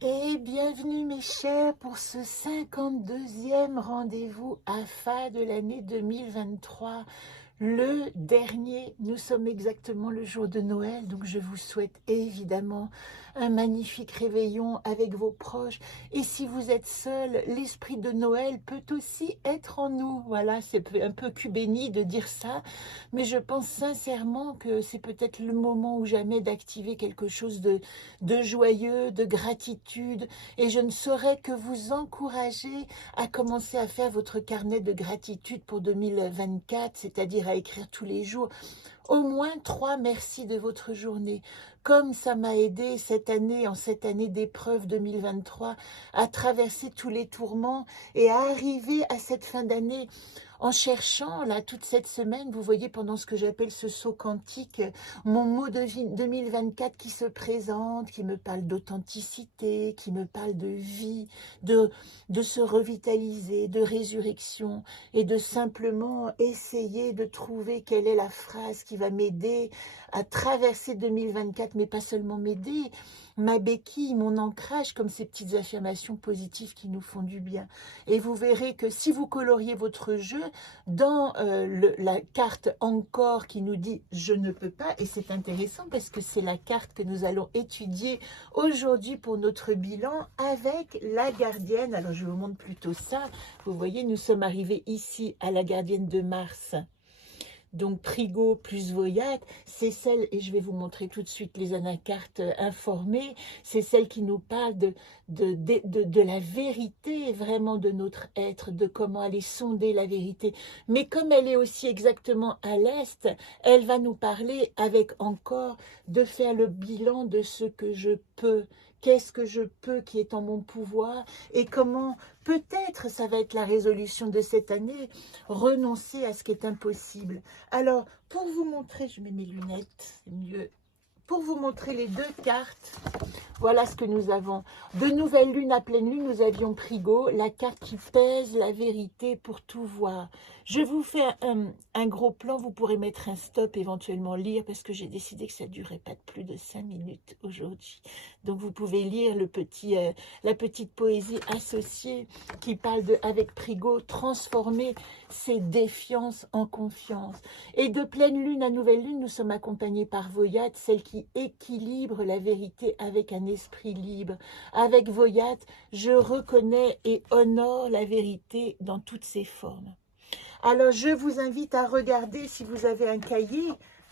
Et bienvenue mes chers pour ce 52e rendez-vous AFA de l'année 2023. Le dernier, nous sommes exactement le jour de Noël, donc je vous souhaite évidemment un magnifique réveillon avec vos proches. Et si vous êtes seul, l'esprit de Noël peut aussi être en nous. Voilà, c'est un peu cubéni de dire ça, mais je pense sincèrement que c'est peut-être le moment ou jamais d'activer quelque chose de joyeux, de gratitude. Et je ne saurais que vous encourager à commencer à faire votre carnet de gratitude pour 2024, c'est-à-dire à écrire tous les jours au moins 3 merci de votre journée. Comme ça m'a aidé cette année, en cette année d'épreuve 2023, à traverser tous les tourments et à arriver à cette fin d'année en cherchant, là, toute cette semaine, vous voyez, pendant ce que j'appelle ce saut quantique, mon mot de vie 2024 qui se présente, qui me parle d'authenticité, qui me parle de vie, de se revitaliser, de résurrection, et de simplement essayer de trouver quelle est la phrase qui va m'aider à traverser 2024, mais pas seulement m'aider, ma béquille, mon ancrage, comme ces petites affirmations positives qui nous font du bien. Et vous verrez que si vous coloriez votre jeu, dans la carte encore qui nous dit « je ne peux pas », et c'est intéressant parce que c'est la carte que nous allons étudier aujourd'hui pour notre bilan avec la gardienne. Alors je vous montre plutôt ça. Vous voyez, nous sommes arrivés ici à la gardienne de Mars. Donc Prigo plus Voyate, c'est celle, et je vais vous montrer tout de suite les anacartes informées, c'est celle qui nous parle de la vérité vraiment de notre être, de comment aller sonder la vérité. Mais comme elle est aussi exactement à l'est, elle va nous parler avec encore de faire le bilan de ce que je peux. Qu'est-ce que je peux qui est en mon pouvoir et comment peut-être ça va être la résolution de cette année, renoncer à ce qui est impossible. Alors, pour vous montrer, je mets mes lunettes, c'est mieux. Pour vous montrer les deux cartes, voilà ce que nous avons. De nouvelle lune à pleine lune, nous avions Prigo, la carte qui pèse la vérité pour tout voir. Je vous fais un gros plan, vous pourrez mettre un stop, éventuellement lire, parce que j'ai décidé que ça ne durerait pas de plus de 5 minutes aujourd'hui. Donc vous pouvez lire la petite poésie associée qui parle de, avec Prigo, transformer ses défiances en confiance. Et de pleine lune à nouvelle lune, nous sommes accompagnés par Voyate, celle qui équilibre la vérité avec un esprit libre. Avec Voyate, je reconnais et honore la vérité dans toutes ses formes. Alors, je vous invite à regarder si vous avez un cahier.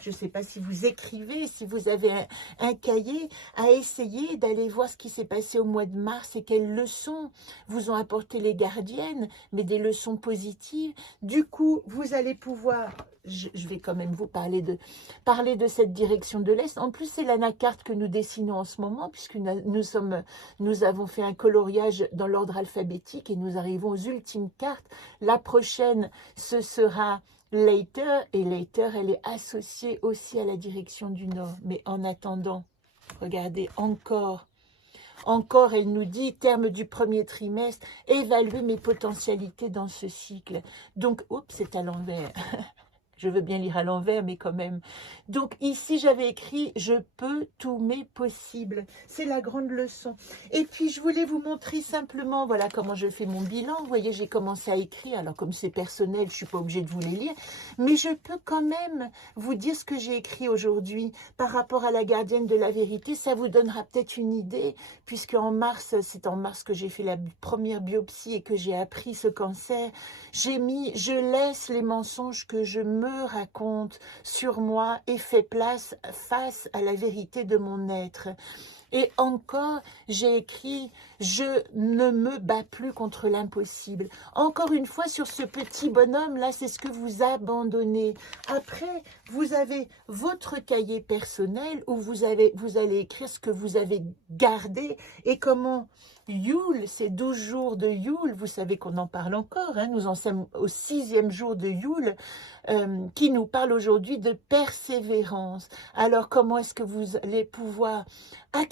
Je ne sais pas si vous écrivez, si vous avez un cahier, à essayer d'aller voir ce qui s'est passé au mois de mars et quelles leçons vous ont apporté les gardiennes, mais des leçons positives. Du coup, vous allez pouvoir, je vais quand même vous parler de cette direction de l'Est. En plus, c'est l'anacarte que nous dessinons en ce moment, puisque nous avons fait un coloriage dans l'ordre alphabétique et nous arrivons aux ultimes cartes. La prochaine, ce sera Later, et Later, elle est associée aussi à la direction du Nord. Mais en attendant, regardez, encore, elle nous dit, terme du premier trimestre, évaluer mes potentialités dans ce cycle. Donc, oups, c'est à l'envers. Je veux bien lire à l'envers, mais quand même. Donc ici, j'avais écrit « Je peux tous mes possibles ». C'est la grande leçon. Et puis, je voulais vous montrer simplement, voilà comment je fais mon bilan. Vous voyez, j'ai commencé à écrire. Alors, comme c'est personnel, je ne suis pas obligée de vous les lire. Mais je peux quand même vous dire ce que j'ai écrit aujourd'hui par rapport à la gardienne de la vérité. Ça vous donnera peut-être une idée, puisque en mars, c'est en mars que j'ai fait la première biopsie et que j'ai appris ce cancer. J'ai mis « Je laisse les mensonges que je me raconte sur moi et fais place face à la vérité de mon être ». Et encore, j'ai écrit « Je ne me bats plus contre l'impossible ». Encore une fois, sur ce petit bonhomme-là, c'est ce que vous abandonnez. Après, vous avez votre cahier personnel où vous allez écrire ce que vous avez gardé et comment Yule, ces 12 jours de Yule, vous savez qu'on en parle encore, hein, nous en sommes au 6e jour de Yule, qui nous parle aujourd'hui de persévérance. Alors, comment est-ce que vous allez pouvoir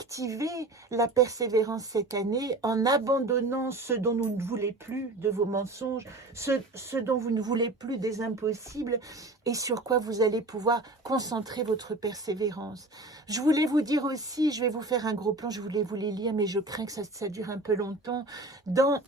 activer la persévérance cette année en abandonnant ce dont vous ne voulez plus de vos mensonges, ce dont vous ne voulez plus des impossibles et sur quoi vous allez pouvoir concentrer votre persévérance. Je voulais vous dire aussi, je vais vous faire un gros plan, je voulais vous les lire, mais je crains que ça dure un peu longtemps. Dans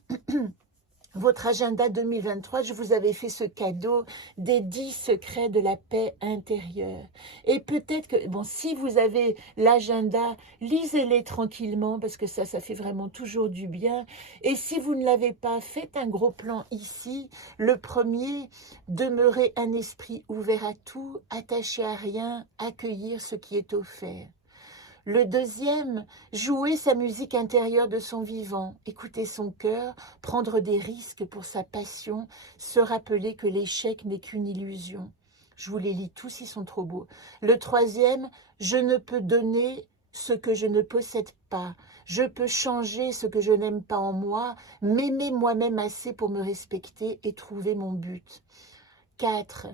votre agenda 2023, je vous avais fait ce cadeau des 10 secrets de la paix intérieure. Et peut-être que, bon, si vous avez l'agenda, lisez-les tranquillement, parce que ça fait vraiment toujours du bien. Et si vous ne l'avez pas, faites un gros plan ici. Le premier, demeurer un esprit ouvert à tout, attaché à rien, accueillir ce qui est offert. Le deuxième, jouer sa musique intérieure de son vivant, écouter son cœur, prendre des risques pour sa passion, se rappeler que l'échec n'est qu'une illusion. Je vous les lis tous, ils sont trop beaux. Le troisième, je ne peux donner ce que je ne possède pas. Je peux changer ce que je n'aime pas en moi, m'aimer moi-même assez pour me respecter et trouver mon but. 4.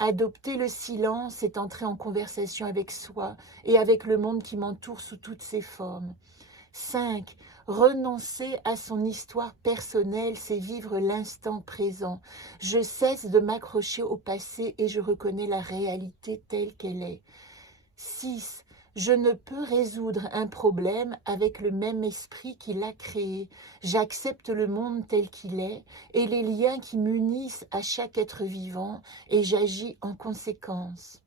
Adopter le silence est entrer en conversation avec soi et avec le monde qui m'entoure sous toutes ses formes. 5. Renoncer à son histoire personnelle, c'est vivre l'instant présent. Je cesse de m'accrocher au passé et je reconnais la réalité telle qu'elle est. 6. Je ne peux résoudre un problème avec le même esprit qui l'a créé. J'accepte le monde tel qu'il est et les liens qui m'unissent à chaque être vivant et j'agis en conséquence.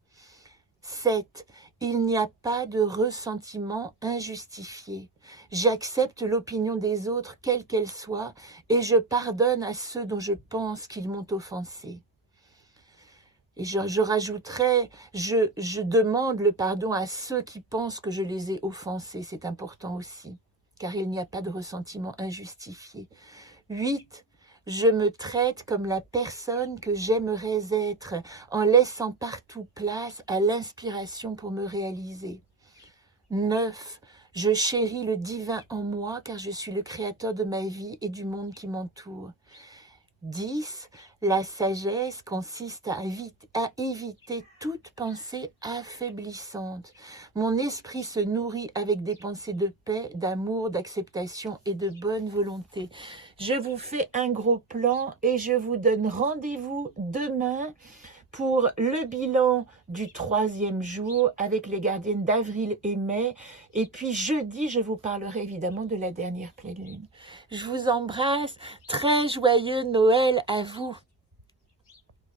7. Il n'y a pas de ressentiment injustifié. J'accepte l'opinion des autres, quelle qu'elle soit, et je pardonne à ceux dont je pense qu'ils m'ont offensé. Et je rajouterai, je demande le pardon à ceux qui pensent que je les ai offensés. C'est important aussi, car il n'y a pas de ressentiment injustifié. 8. Je me traite comme la personne que j'aimerais être, en laissant partout place à l'inspiration pour me réaliser. 9. Je chéris le divin en moi, car je suis le créateur de ma vie et du monde qui m'entoure. 10. La sagesse consiste à éviter toute pensée affaiblissante. Mon esprit se nourrit avec des pensées de paix, d'amour, d'acceptation et de bonne volonté. Je vous fais un gros plan et je vous donne rendez-vous demain pour le bilan du 3e jour avec les gardiennes d'avril et mai. Et puis jeudi, je vous parlerai évidemment de la dernière pleine lune. Je vous embrasse. Très joyeux Noël à vous.